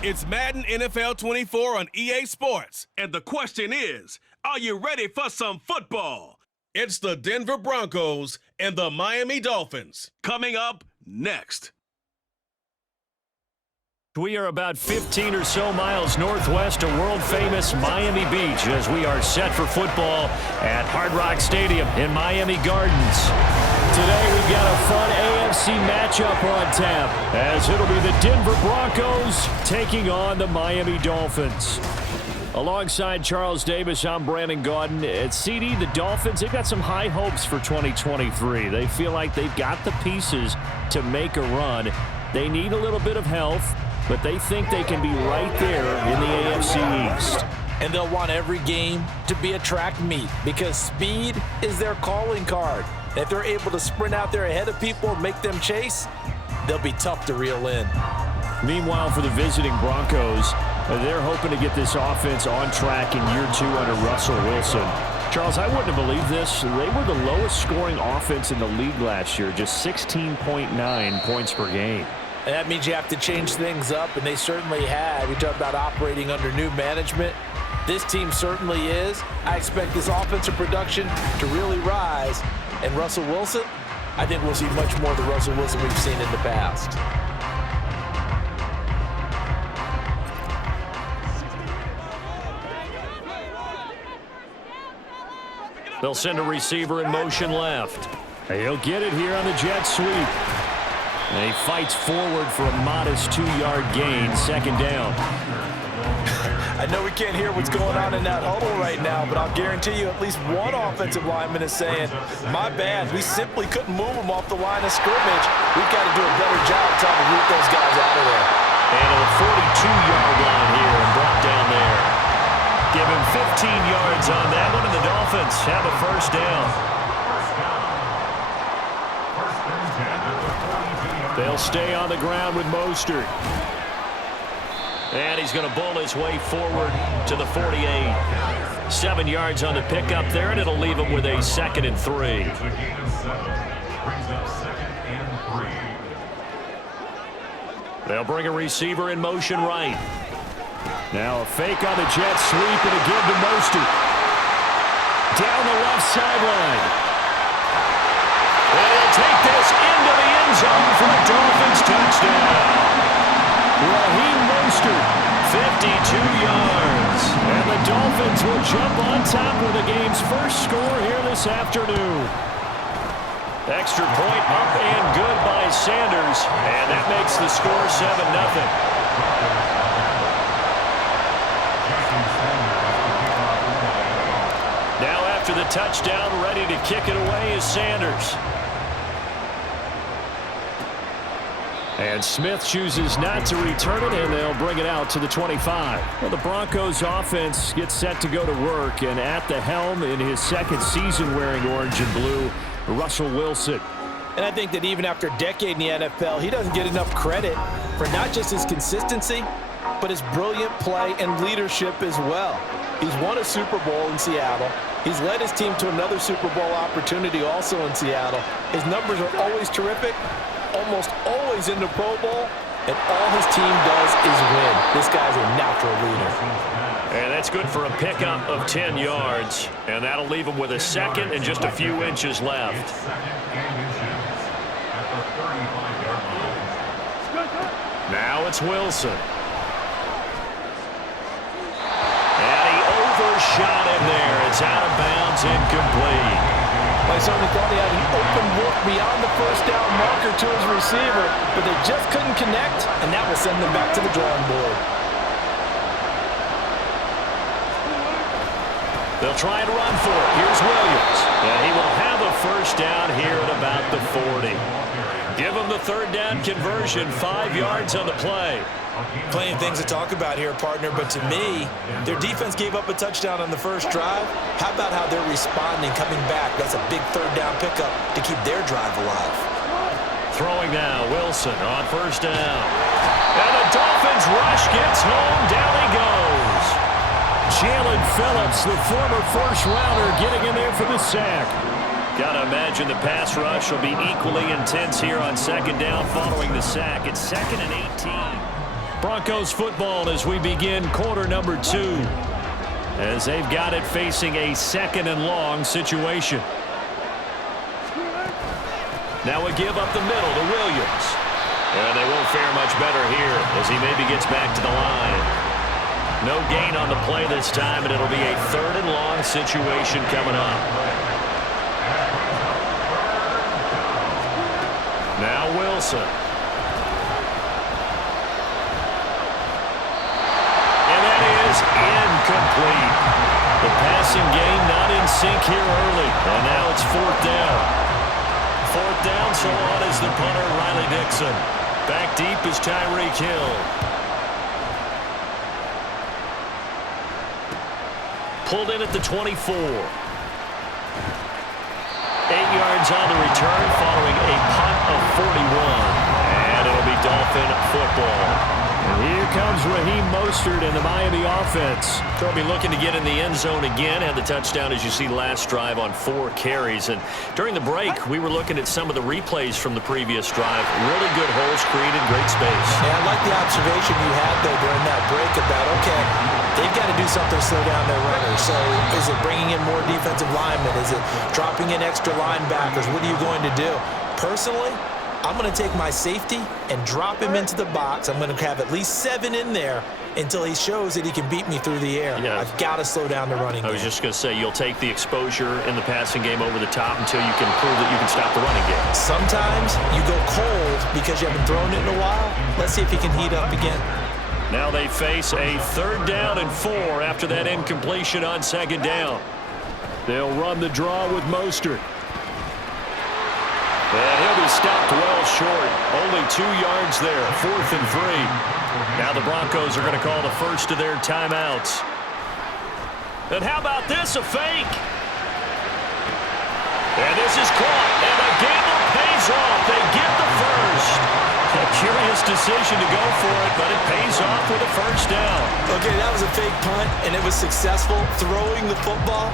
It's Madden NFL 24 on EA Sports. And the question is, are you ready for some football? It's the Denver Broncos and the Miami Dolphins. Coming up next. We are about 15 or so miles northwest of world-famous Miami Beach as we are set for football at Hard Rock Stadium in Miami Gardens. Today we've got a fun AFC matchup on tap as it'll be the Denver Broncos taking on the Miami Dolphins. Alongside Charles Davis, I'm Brandon Gaudin. At CD, the Dolphins, they've got some high hopes for 2023. They feel like they've got the pieces to make a run. They need a little bit of health, but they think they can be right there in the AFC East. And they'll want every game to be a track meet because speed is their calling card. If they're able to sprint out there ahead of people and make them chase, they'll be tough to reel in. Meanwhile, for the visiting Broncos, they're hoping to get this offense on track in year 2 under Russell Wilson. Charles, I wouldn't have believed this. They were the lowest scoring offense in the league last year, just 16.9 points per game. And that means you have to change things up, and they certainly have. We talk about operating under new management. This team certainly is. I expect this offensive production to really rise. And Russell Wilson, I think we'll see much more of the Russell Wilson we've seen in the past. They'll send a receiver in motion left. He'll get it here on the jet sweep. And he fights forward for a modest 2-yard gain, second down. I know we can't hear what's going on in that huddle right now, but I'll guarantee you at least one offensive lineman is saying, my bad, we simply couldn't move them off the line of scrimmage. We've got to do a better job trying to root those guys out of there. And to the 42-yard line here and brought down there. Give him 15 yards on that one, and the Dolphins have a first down. They'll stay on the ground with Mostert. And he's going to bull his way forward to the 48. 7 yards on the pickup there, and it'll leave him with a 2nd and 3. They'll bring a receiver in motion right. Now a fake on the jet sweep and a give to Mostert. Down the left sideline. And he'll take this into the end zone for a Dolphins touchdown. Raheem Mostert, 52 yards. And the Dolphins will jump on top with the game's first score here this afternoon. Extra point up and good by Sanders. And that makes the score 7-0. Now after the touchdown, ready to kick it away is Sanders. And Smith chooses not to return it, and they'll bring it out to the 25. Well, the Broncos offense gets set to go to work, and at the helm in his 2nd season wearing orange and blue, Russell Wilson. And I think that even after a decade in the NFL, he doesn't get enough credit for not just his consistency, but his brilliant play and leadership as well. He's won a Super Bowl in Seattle. He's led his team to another Super Bowl opportunity also in Seattle. His numbers are always terrific, almost always in the Pro Bowl, and all his team does is win. This guy's a natural leader. And that's good for a pickup of 10 yards, and that'll leave him with a 2nd and just a few inches left. Now it's Wilson. And he overshot him there. It's out of bounds, incomplete. I certainly thought he had an open look beyond the first down marker to his receiver, but they just couldn't connect, and that will send them back to the drawing board. They'll try and run for it. Here's Williams. And he will have a first down here at about the 40. Give him the 3rd down conversion, 5 yards on the play. Plenty of things to talk about here, partner, but to me, their defense gave up a touchdown on the first drive. How about how they're responding, coming back? That's a big 3rd down pickup to keep their drive alive. Throwing now, Wilson on first down. And the Dolphins rush gets home, down he goes. Jalen Phillips, the former first-rounder, getting in there for the sack. Got to imagine the pass rush will be equally intense here on 2nd down following the sack. It's 2nd and 18. Broncos football as we begin quarter number 2. As they've got it facing a 2nd and long situation. Now a give up the middle to Williams. And they won't fare much better here as he maybe gets back to the line. No gain on the play this time, and it'll be a 3rd and long situation coming up. Now Wilson. And that is incomplete. The passing game not in sync here early. And now it's 4th down. 4th down, so on is the punter, Riley Dixon. Back deep is Tyreek Hill. Pulled in at the 24. 8 yards on the return following a punt of 41. And it'll be Dolphin football. And here comes Raheem Mostert in the Miami offense. They'll be looking to get in the end zone again. Had the touchdown, as you see, last drive on 4 carries. And during the break, we were looking at some of the replays from the previous drive. Really good holes created, great space. Yeah, I like the observation you had, though, during that break about, okay, they've got to do something to slow down their runners. So is it bringing in more defensive linemen? Is it dropping in extra linebackers? What are you going to do? Personally, I'm going to take my safety and drop him into the box. I'm going to have at least 7 in there until he shows that he can beat me through the air. Yeah. I've got to slow down the running game. I was just going to say, you'll take the exposure in the passing game over the top until you can prove that you can stop the running game. Sometimes you go cold because you haven't thrown it in a while. Let's see if he can heat up again. Now they face a 3rd down and 4 after that incompletion on 2nd down. They'll run the draw with Mostert. And he'll be stopped well short. Only 2 yards there. 4th and 3. Now the Broncos are going to call the first of their timeouts. And how about this? A fake. And this is caught. And the gamble pays off. They get the first. A curious decision to go for it, but it pays off with a 1st down. Okay, that was a fake punt, and it was successful. Throwing the football.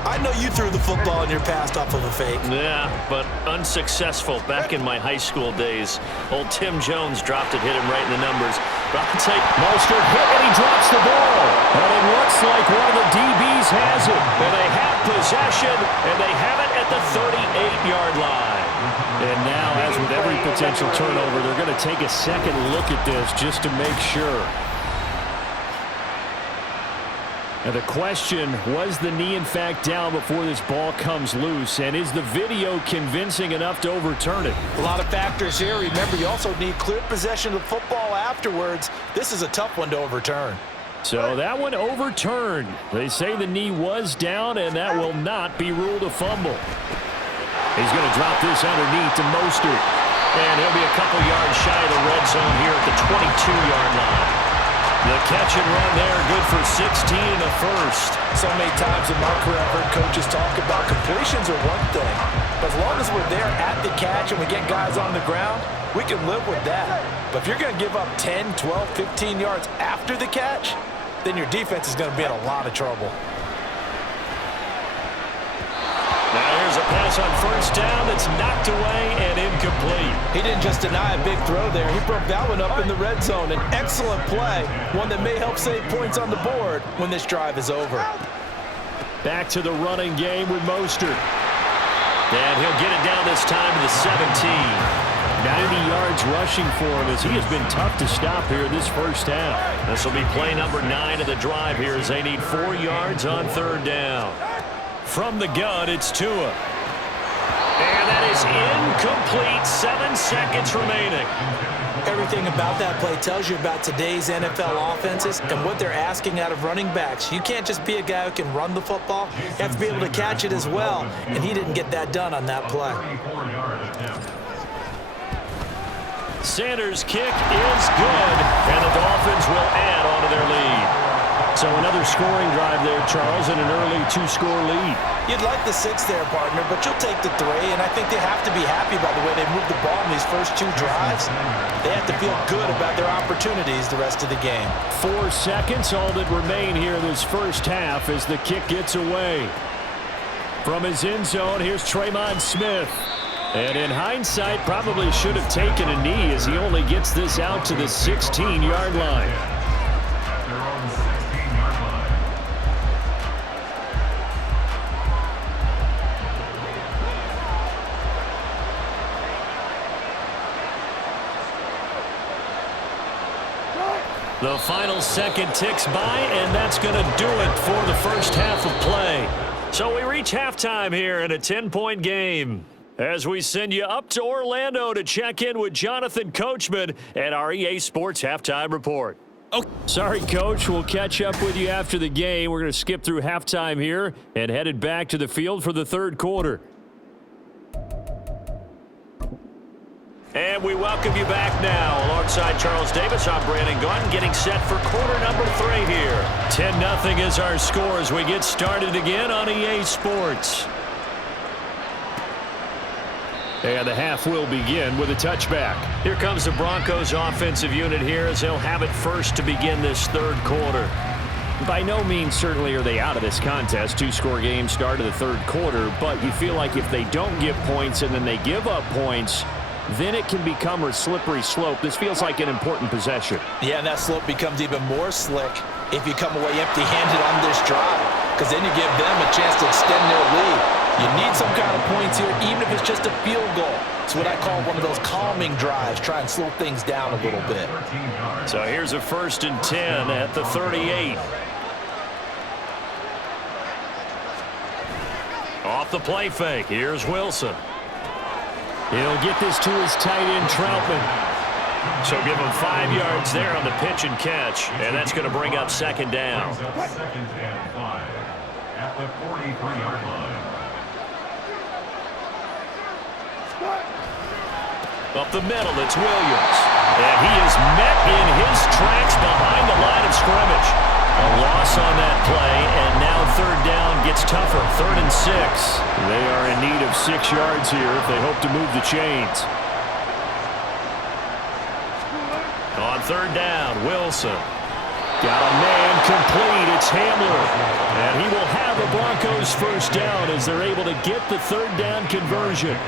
I know you threw the football in your past off of a fake. Yeah, but unsuccessful back in my high school days. Old Tim Jones dropped it, hit him right in the numbers. But I'll take Mostert hit, and he drops the ball. And it looks like one of the DBs has it. And they have possession, and they have it at the 38-yard line. And now, as with every potential turnover, they're going to take a second look at this just to make sure. Now the question, was the knee in fact down before this ball comes loose? And is the video convincing enough to overturn it? A lot of factors here. Remember, you also need clear possession of the football afterwards. This is a tough one to overturn. So that one overturned. They say the knee was down, and that will not be ruled a fumble. He's going to drop this underneath to Mostert. And he'll be a couple yards shy of the red zone here at the 22-yard line. The catch and run there, good for 16 and a first. So many times in my career, I've heard coaches talk about completions are one thing. But as long as we're there at the catch and we get guys on the ground, we can live with that. But if you're going to give up 10, 12, 15 yards after the catch, then your defense is going to be in a lot of trouble. Now here's a pass on 1st down that's knocked away and incomplete. He didn't just deny a big throw there. He broke that one up in the red zone. An excellent play, one that may help save points on the board when this drive is over. Back to the running game with Mostert. And he'll get it down this time to the 17. 90 yards rushing for him as he has been tough to stop here this first half. This will be play number 9 of the drive here as they need 4 yards on 3rd down. From the gun, it's Tua. And that is incomplete. 7 seconds remaining. Everything about that play tells you about today's NFL offenses and what they're asking out of running backs. You can't just be a guy who can run the football. You have to be able to catch it as well. And he didn't get that done on that play. Sanders' kick is good. And the Dolphins will add on to their lead. So another scoring drive there, Charles, and an early 2-score lead. You'd like the 6 there, partner, but you'll take the 3, and I think they have to be happy about the way they moved the ball in these first 2 drives. They have to feel good about their opportunities the rest of the game. 4 seconds, all that remain here this first half as the kick gets away. From his end zone, here's Tremon Smith. And in hindsight, probably should have taken a knee as he only gets this out to the 16-yard line. The final second ticks by, and that's going to do it for the first half of play. So we reach halftime here in a 10-point game, as we send you up to Orlando to check in with Jonathan Coachman at our EA Sports Halftime Report. Oh, sorry, Coach. We'll catch up with you after the game. We're going to skip through halftime here and headed back to the field for the third quarter. And we welcome you back now. Alongside Charles Davis, I'm Brandon Gaudin, getting set for quarter number 3 here. 10-0 is our score as we get started again on EA Sports. And the half will begin with a touchback. Here comes the Broncos offensive unit here as they'll have it first to begin this third quarter. By no means certainly are they out of this contest. 2-score game start of the third quarter, but you feel like if they don't get points and then they give up points, then it can become a slippery slope. This feels like an important possession. Yeah, and that slope becomes even more slick if you come away empty-handed on this drive, because then you give them a chance to extend their lead. You need some kind of points here, even if it's just a field goal. It's what I call one of those calming drives. Try and slow things down a little bit. So here's a 1st and 10 at the 38. Off the play fake, here's Wilson. He'll get this to his tight end, Troutman. So give him 5 yards there on the pitch and catch, and that's going to bring up second down. Second and 5 at the 43-yard line. Up the middle, it's Williams. And he is met in his tracks behind the line of scrimmage. A loss on that play, and now third down gets tougher. 3rd and 6. They are in need of 6 yards here if they hope to move the chains. On third down, Wilson. Got a man complete. It's Hamler. And he will have a Broncos first down as they're able to get the third down conversion.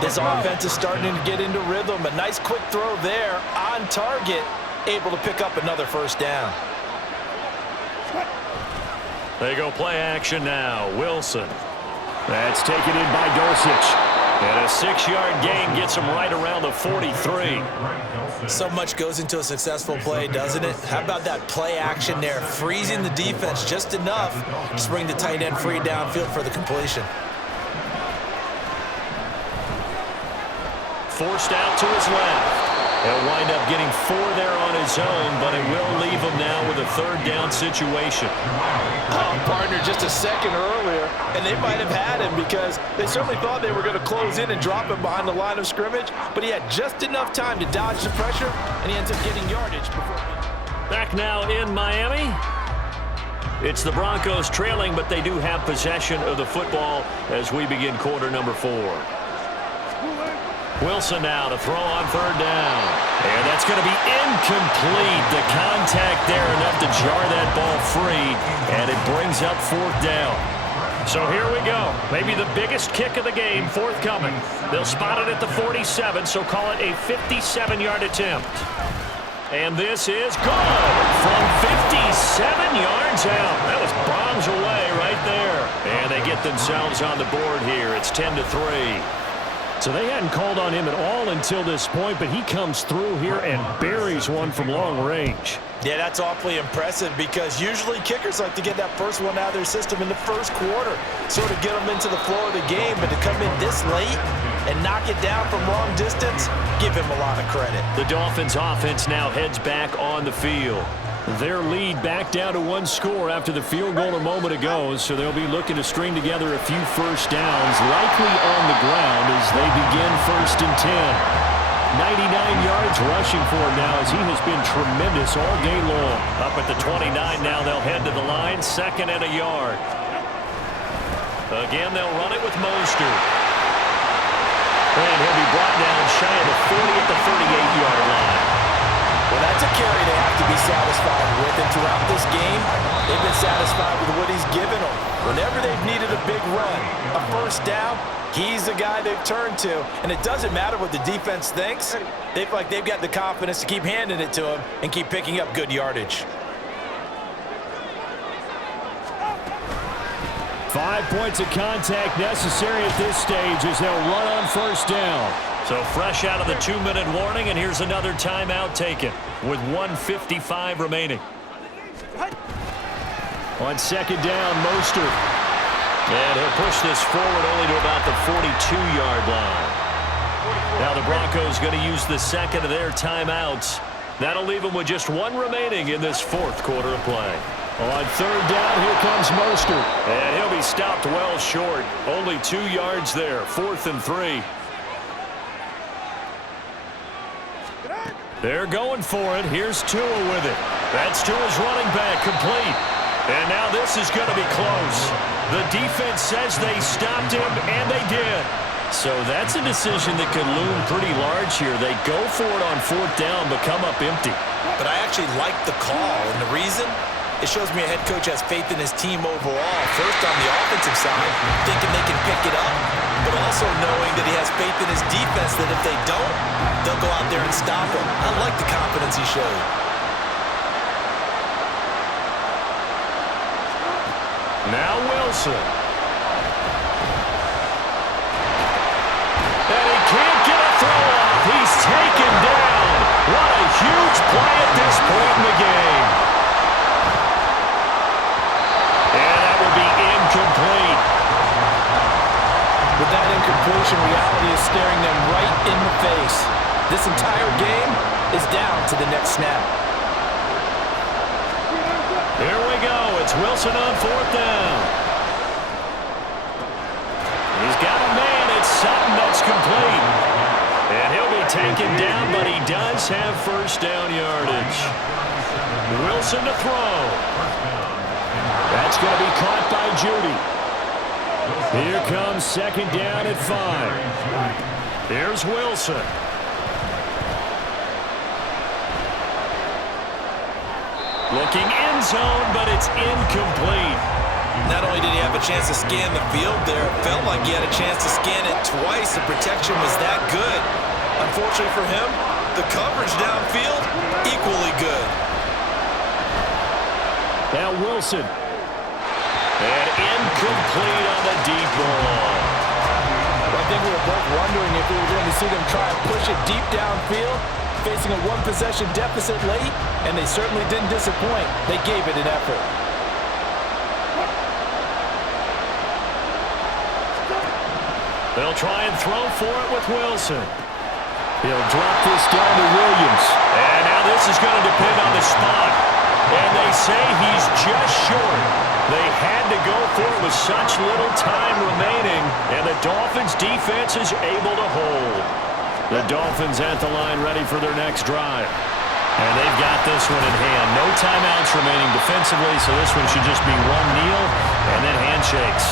This offense is starting to get into rhythm. A nice quick throw there on target. Able to pick up another first down. They go play action now. Wilson. That's taken in by Dulcich. And a 6-yard gain gets him right around the 43. So much goes into a successful play, doesn't it? How about that play action there? Freezing the defense just enough to bring the tight end free downfield for the completion. Forced out to his left. He'll wind up getting 4 there on his own, but it will leave him now with a third down situation. Oh, partner, just a second earlier, and they might have had him because they certainly thought they were going to close in and drop him behind the line of scrimmage, but he had just enough time to dodge the pressure, and he ends up getting yardage. Back now in Miami. It's the Broncos trailing, but they do have possession of the football as we begin quarter number 4. Wilson now to throw on third down. And that's going to be incomplete. The contact there enough to jar that ball free. And it brings up 4th down. So here we go. Maybe the biggest kick of the game forthcoming. They'll spot it at the 47, so call it a 57-yard attempt. And this is good from 57 yards out. That was bombs away right there. And they get themselves on the board here. It's 10-3. So they hadn't called on him at all until this point, but he comes through here and buries one from long range. Yeah, that's awfully impressive because usually kickers like to get that first one out of their system in the first quarter, sort of get them into the flow of the game, but to come in this late and knock it down from long distance, give him a lot of credit. The Dolphins offense now heads back on the field. Their lead back down to 1 score after the field goal a moment ago, so they'll be looking to string together a few first downs, likely on the ground as they begin 1st and 10. 99 yards rushing for him now as he has been tremendous all day long. Up at the 29 now, they'll head to the line, 2nd and a yard. Again, they'll run it with Mostert. And he'll be brought down shy of the 40 at the 38-yard line. Well, that's a carry they have to be satisfied with, and throughout this game, they've been satisfied with what he's given them. Whenever they've needed a big run, a first down, he's the guy they've turned to. And it doesn't matter what the defense thinks. They feel like they've got the confidence to keep handing it to him and keep picking up good yardage. 5 points of contact necessary at this stage as they'll run on first down. So fresh out of the 2-minute warning, and here's another timeout taken with 1:55 remaining. On second down, Mostert. And he'll push this forward only to about the 42-yard line. Now the Broncos going to use the second of their timeouts. That'll leave them with just one remaining in this fourth quarter of play. On third down, here comes Mostert. And he'll be stopped well short. Only 2 yards there. 4th and 3. They're going for it. Here's Tua with it. That's Tua's running back, complete. And now this is going to be close. The defense says they stopped him, and they did. So that's a decision that could loom pretty large here. They go for it on 4th down, but come up empty. But I actually like the call, and the reason? It shows me a head coach has faith in his team overall. First on the offensive side, thinking they can pick it up, but also knowing that he has faith in his defense that if they don't, they'll go out there and stop him. I like the confidence he showed. Now Wilson. And he can't get a throw off. He's taken down. What a huge play at this point in the game. And that will be incomplete. With that incompletion, reality is staring them right in the face. This entire game is down to the next snap. Here we go. It's Wilson on 4th down. He's got a man. It's Sutton that's complete. And he'll be taken down, but he does have first down yardage. Wilson to throw. That's going to be caught by Judy. Here comes second down at 5. Here's Wilson. Looking end zone, but it's incomplete. Not only did he have a chance to scan the field there, it felt like he had a chance to scan it twice. The protection was that good. Unfortunately for him, the coverage downfield, equally good. Now Wilson. And incomplete on the deep ball. Well, I think we were both wondering if we were going to see them try and push it deep downfield, facing a one-possession deficit late, and they certainly didn't disappoint. They gave it an effort. They'll try and throw for it with Wilson. He'll drop this down to Williams. And now this is going to depend on the spot. And they say he's just short. They had to go for it with such little time remaining, and the Dolphins' defense is able to hold. The Dolphins at the line ready for their next drive. And they've got this one in hand. No timeouts remaining defensively, so this one should just be one kneel and then handshakes.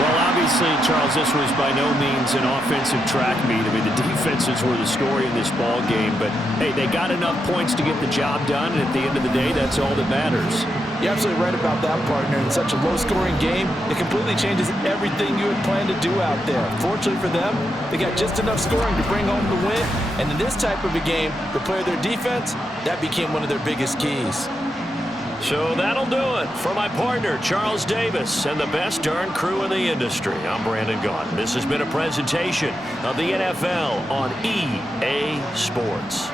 Well, obviously, Charles, this was by no means an offensive track meet. I mean, the defenses were the story in this ball game, but hey, they got enough points to get the job done, and at the end of the day, that's all that matters. You're absolutely right about that, partner. In such a low-scoring game, it completely changes everything you had planned to do out there. Fortunately for them, they got just enough scoring to bring home the win, and in this type of a game, to play their defense, that became one of their biggest keys. So that'll do it for my partner, Charles Davis, and the best darn crew in the industry. I'm Brandon Gaudin. This has been a presentation of the NFL on EA Sports.